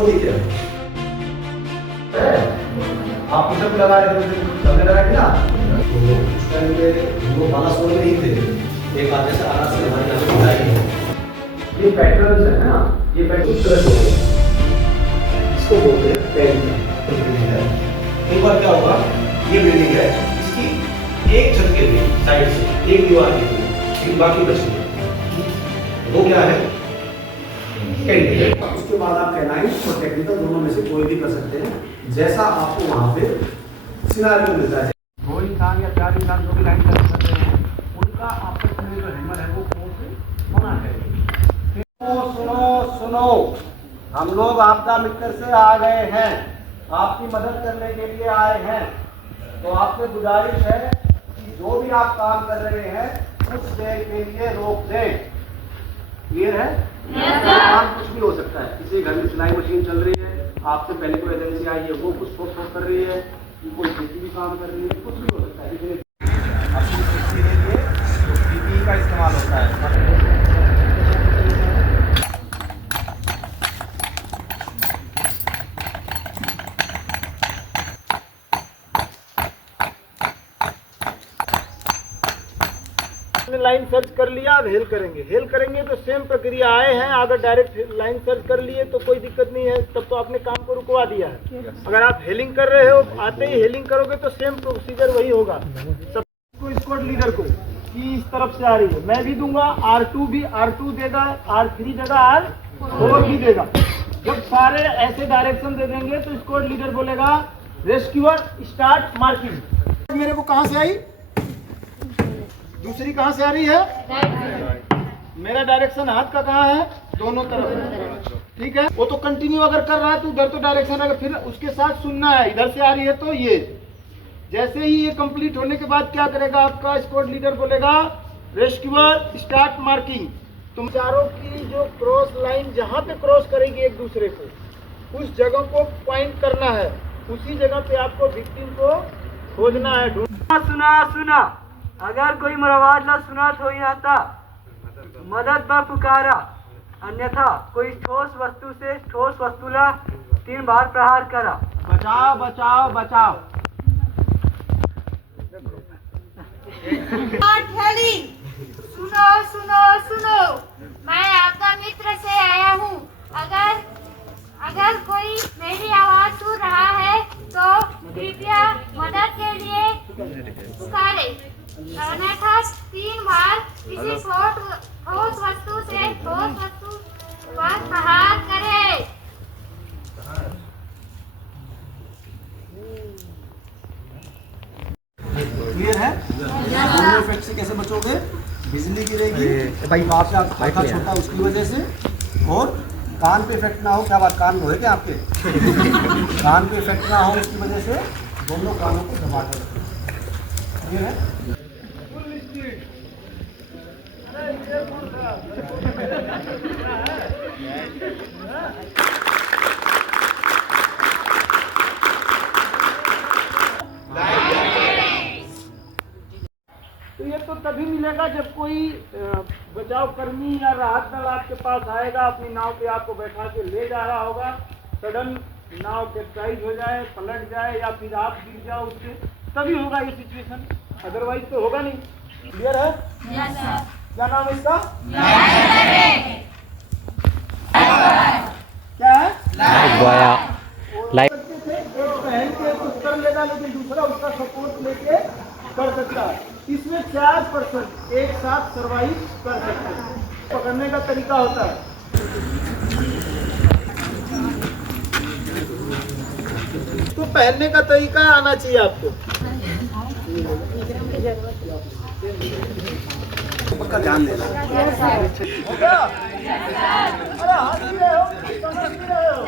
होती क्या है? आप पुशअप लगा रहे थे, करने लगा ना, तो उस टाइम पे वो बाला सोल नहीं थे, एक आधे से आराम से हमारे यहाँ पे बुलाई है। ये पैटर्न्स है ना, ये पैटर्न इस तरह से होंगे, इसको बोलते हैं पैटर्न। एक बार क्या होगा, ये बिल्डिंग है, इसकी एक छत के लिए साइड से एक दीवार के लिए, लेकिन बाकी बची है, वो क्या है? उसके बाद आप कैनाइन और टेक्निकल दोनों में से कोई भी कर सकते हैं, जैसा आपको वहाँ पे सिनेरियो मिलता है। दो इंसान या चार इंसान जो भी लाइन कर रहे हैं, उनका आपस में जो हैमर है वो फोर्स होना चाहिए। सुनो सुनो, हम लोग आपदा मित्र से आ गए हैं, आपकी मदद करने के लिए आए हैं, तो आपसे गुजारिश है कि जो भी आप काम कर रहे हैं कुछ देर के लिए रोक दें। क्लियर है? काम कुछ भी हो सकता है, किसी घर में सिलाई मशीन चल रही है, आपसे पहले कोई एजेंसी आई है वो कुछ ठोक कर रही है, कोई खेती भी काम कर रही है, कुछ भी हो सकता है। इसलिए अपनी खेती के लिए पीपीई का इस्तेमाल होता है। लाइन सर्च कर लिया, अब हेल करेंगे तो सेम प्रक्रिया आए हैं। अगर डायरेक्ट लाइन सर्च कर लिए तो कोई दिक्कत नहीं है, तब तो आपने काम को रुकवा दिया है। अगर आप हेलिंग कर रहे हो, आते ही हेलिंग करोगे तो सेम प्रोसीजर वही होगा। सबको स्क्वाड लीडर को कि इस तरफ से आ रही है, मैं भी दूंगा, R2 भी, R2 देगा, R3 देगा, R4 भी देगा। जब सारे ऐसे डायरेक्शन दे देंगे तो स्क्वाड लीडर बोलेगा रेस्क्यूअर स्टार्ट मार्किंग। मेरे को कहाँ से आई, दूसरी कहाँ से आ रही है? मेरा डायरेक्शन हाथ का कहाँ है? दोनों तरफ। ठीक है, वो तो कंटिन्यू अगर कर रहा है तो उधर तो डायरेक्शन अगर फिर उसके साथ सुनना है, इधर से आ रही है तो ये। जैसे ही ये कंप्लीट होने के बाद क्या करेगा आपका स्क्वाड लीडर, बोलेगा रेस्क्यूअर स्टार्ट मार्किंग। तुम चारों की जो क्रॉस लाइन जहाँ पे क्रॉस करेगी एक दूसरे को, उस जगह को पॉइंट करना है, उसी जगह पे आपको विक्टिम को खोजना है, ढूंढना। सुना अगर कोई मोर आवाज ला सुना तो आता मदद बा पुकारा, अन्यथा कोई ठोस वस्तु से ठोस वस्तु ला 3 बार प्रहार करा। बचाओ बचाओ बचाओ। सुनो सुनो सुनो, मैं आपका मित्र से आया हूँ। अगर कोई मेरी आवाज सुन रहा है तो कृपया मदद के लिए पुकारे, अन्यथा 3 बार किसी ठोस वस्तु से ठोस वस्तु पर प्रहार करे। क्लियर है? दोनों इफेक्ट से कैसे बचोगे? बिजली गिरेगी, आपसे आँखा छोटा उसकी वजह से, और कान पे इफेक्ट ना हो। क्या बात, कान हो है क्या आपके? कान पे इफेक्ट ना हो उसकी वजह से दोनों कानों को दबा कर रखें। क्लियर है? तो ये तो तभी मिलेगा जब कोई बचाव कर्मी या राहत दल आपके पास आएगा, अपनी नाव पे आपको बैठा के ले जा रहा होगा, सडन नाव कैप्साइज हो जाए, पलट जाए, या फिर आप गिर जाओ उससे, तभी होगा ये सिचुएशन, अदरवाइज तो होगा नहीं। क्लियर है? Yes sir. क्या नाम है इसका? क्या है? एक पहन के कुछ कर लेगा, लेकिन दूसरा उसका सपोर्ट लेके कर सकता है। इसमें 4% एक साथ सर्वाइव कर सकते हैं। पकड़ने का तरीका होता है, तो पहनने का तरीका आना चाहिए आपको। पक्का ध्यान देना। हो गया? अरे हंस रहे हो, समझ रहे हो?